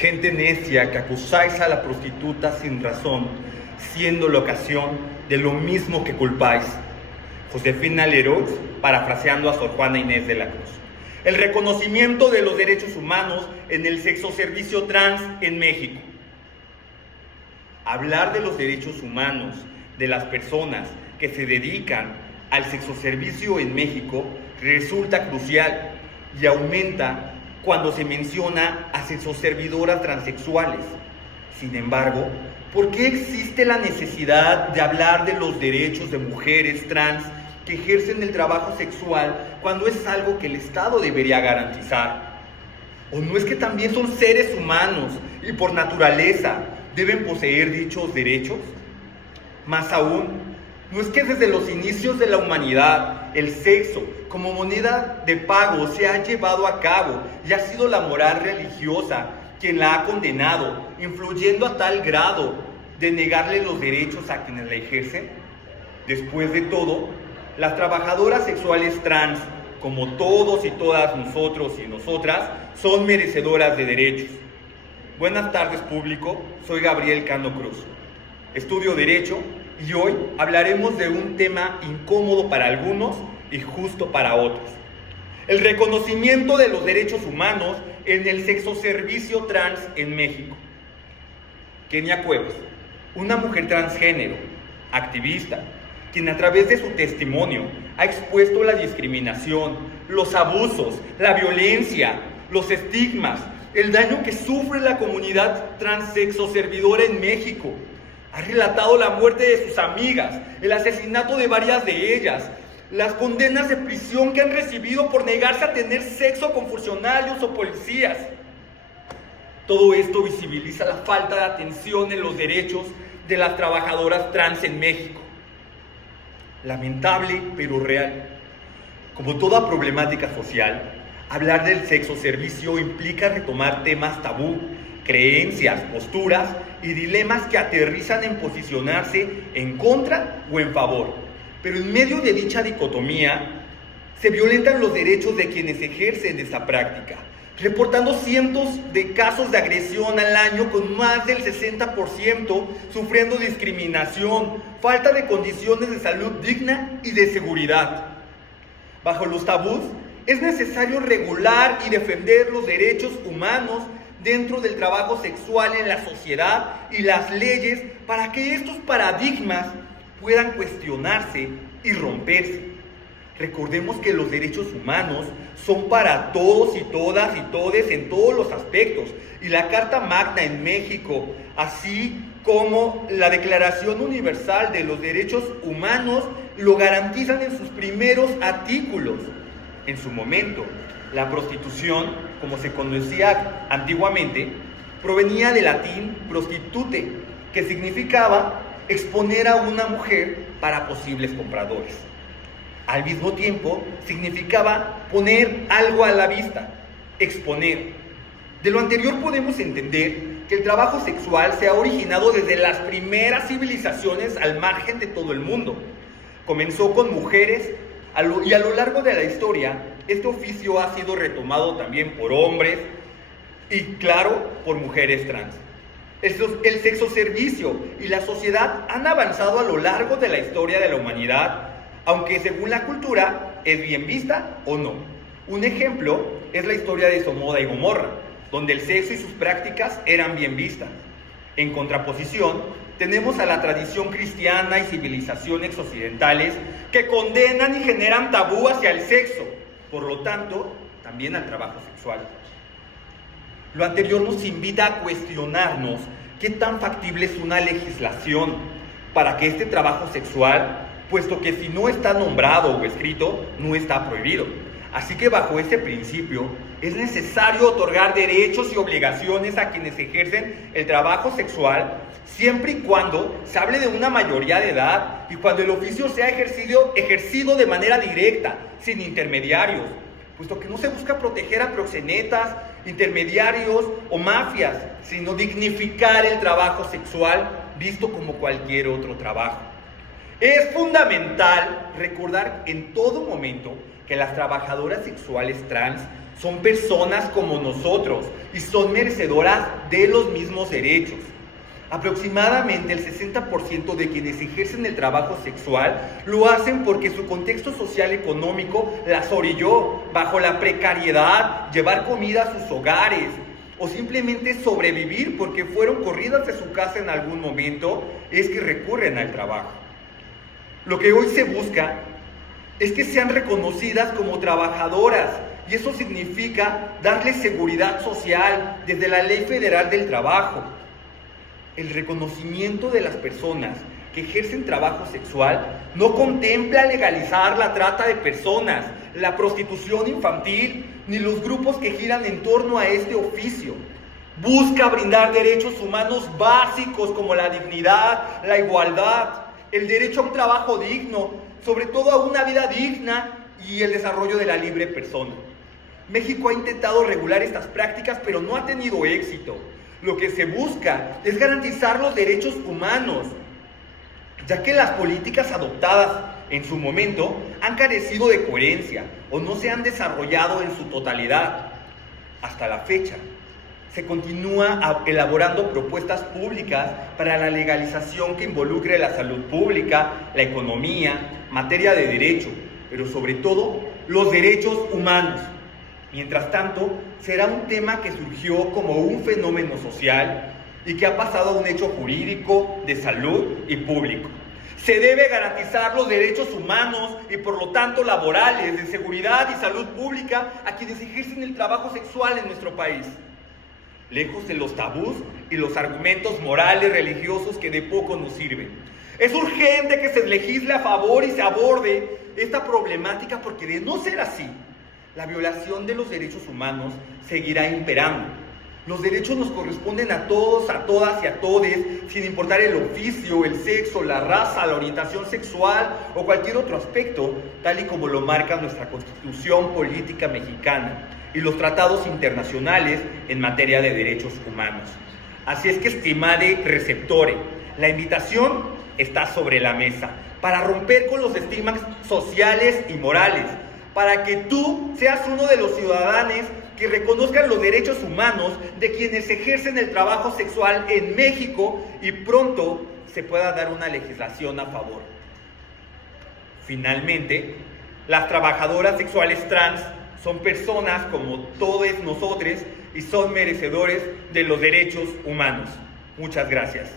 Gente necia que acusáis a la prostituta sin razón, siendo la ocasión de lo mismo que culpáis. Josefina Leroux, parafraseando a Sor Juana Inés de la Cruz. El reconocimiento de los derechos humanos en el sexoservicio trans en México. Hablar de los derechos humanos de las personas que se dedican al sexoservicio en México resulta crucial y aumenta cuando se menciona a sexoservidoras transexuales. Sin embargo, ¿por qué existe la necesidad de hablar de los derechos de mujeres trans que ejercen el trabajo sexual cuando es algo que el Estado debería garantizar? ¿O no es que también son seres humanos y por naturaleza deben poseer dichos derechos? Más aún, ¿no es que desde los inicios de la humanidad el sexo como moneda de pago se ha llevado a cabo y ha sido la moral religiosa quien la ha condenado, influyendo a tal grado de negarle los derechos a quienes la ejercen? Después de todo, las trabajadoras sexuales trans, como todos y todas nosotros y nosotras, son merecedoras de derechos. Buenas tardes, público. Soy Gabriel Cano Cruz. Estudio Derecho y hoy hablaremos de un tema incómodo para algunos y justo para otros. El reconocimiento de los derechos humanos en el sexoservicio trans en México. Kenia Cuevas, una mujer transgénero, activista, quien a través de su testimonio ha expuesto la discriminación, los abusos, la violencia, los estigmas, el daño que sufre la comunidad transexoservidora en México. Ha relatado la muerte de sus amigas, el asesinato de varias de ellas, las condenas de prisión que han recibido por negarse a tener sexo con funcionarios o policías. Todo esto visibiliza la falta de atención en los derechos de las trabajadoras trans en México. Lamentable, pero real. Como toda problemática social, hablar del sexoservicio implica retomar temas tabú, creencias, posturas y dilemas que aterrizan en posicionarse en contra o en favor. Pero en medio de dicha dicotomía, se violentan los derechos de quienes ejercen esta práctica, reportando cientos de casos de agresión al año con más del 60% sufriendo discriminación, falta de condiciones de salud digna y de seguridad. Bajo los tabús, es necesario regular y defender los derechos humanos dentro del trabajo sexual en la sociedad y las leyes para que estos paradigmas puedan cuestionarse y romperse. Recordemos que los derechos humanos son para todos y todas y todes en todos los aspectos, y la Carta Magna en México, así como la Declaración Universal de los Derechos Humanos, lo garantizan en sus primeros artículos. En su momento, la prostitución, como se conocía antiguamente, provenía del latín prostitute, que significaba exponer a una mujer para posibles compradores. Al mismo tiempo, significaba poner algo a la vista, exponer. De lo anterior podemos entender que el trabajo sexual se ha originado desde las primeras civilizaciones al margen de todo el mundo. Comenzó con mujeres y a lo largo de la historia, este oficio ha sido retomado también por hombres y, claro, por mujeres trans. El sexoservicio y la sociedad han avanzado a lo largo de la historia de la humanidad, aunque según la cultura es bien vista o no. Un ejemplo es la historia de Sodoma y Gomorra, donde el sexo y sus prácticas eran bien vistas. En contraposición, tenemos a la tradición cristiana y civilizaciones occidentales que condenan y generan tabú hacia el sexo, por lo tanto, también al trabajo sexual. Lo anterior nos invita a cuestionarnos qué tan factible es una legislación para que este trabajo sexual, puesto que si no está nombrado o escrito, no está prohibido. Así que bajo ese principio, es necesario otorgar derechos y obligaciones a quienes ejercen el trabajo sexual, siempre y cuando se hable de una mayoría de edad y cuando el oficio sea ejercido de manera directa, sin intermediarios, puesto que no se busca proteger a proxenetas, intermediarios o mafias, sino dignificar el trabajo sexual visto como cualquier otro trabajo. Es fundamental recordar en todo momento que las trabajadoras sexuales trans Son personas como nosotros y son merecedoras de los mismos derechos. Aproximadamente el 60% de quienes ejercen el trabajo sexual lo hacen porque su contexto social económico las orilló bajo la precariedad, llevar comida a sus hogares o simplemente sobrevivir porque fueron corridas de su casa en algún momento, es que recurren al trabajo. Lo que hoy se busca es que sean reconocidas como trabajadoras y eso significa darles seguridad social desde la Ley Federal del Trabajo. El reconocimiento de las personas que ejercen trabajo sexual no contempla legalizar la trata de personas, la prostitución infantil, ni los grupos que giran en torno a este oficio. Busca brindar derechos humanos básicos como la dignidad, la igualdad, el derecho a un trabajo digno, sobre todo a una vida digna y el desarrollo de la libre persona. México ha intentado regular estas prácticas, pero no ha tenido éxito. Lo que se busca es garantizar los derechos humanos, ya que las políticas adoptadas en su momento han carecido de coherencia o no se han desarrollado en su totalidad. Hasta la fecha, se continúa elaborando propuestas públicas para la legalización que involucre la salud pública, la economía, materia de derecho, pero sobre todo los derechos humanos. Mientras tanto, será un tema que surgió como un fenómeno social y que ha pasado a un hecho jurídico, de salud y público. Se debe garantizar los derechos humanos y por lo tanto laborales, de seguridad y salud pública a quienes ejercen el trabajo sexual en nuestro país. Lejos de los tabús y los argumentos morales religiosos que de poco nos sirven. Es urgente que se legisle a favor y se aborde esta problemática porque de no ser así, la violación de los derechos humanos seguirá imperando. Los derechos nos corresponden a todos, a todas y a todes, sin importar el oficio, el sexo, la raza, la orientación sexual o cualquier otro aspecto, tal y como lo marca nuestra Constitución Política Mexicana y los tratados internacionales en materia de derechos humanos. Así es que, estimade receptore, la invitación está sobre la mesa para romper con los estigmas sociales y morales, para que tú seas uno de los ciudadanos que reconozcan los derechos humanos de quienes ejercen el trabajo sexual en México y pronto se pueda dar una legislación a favor. Finalmente, las trabajadoras sexuales trans son personas como todos nosotros y son merecedores de los derechos humanos. Muchas gracias.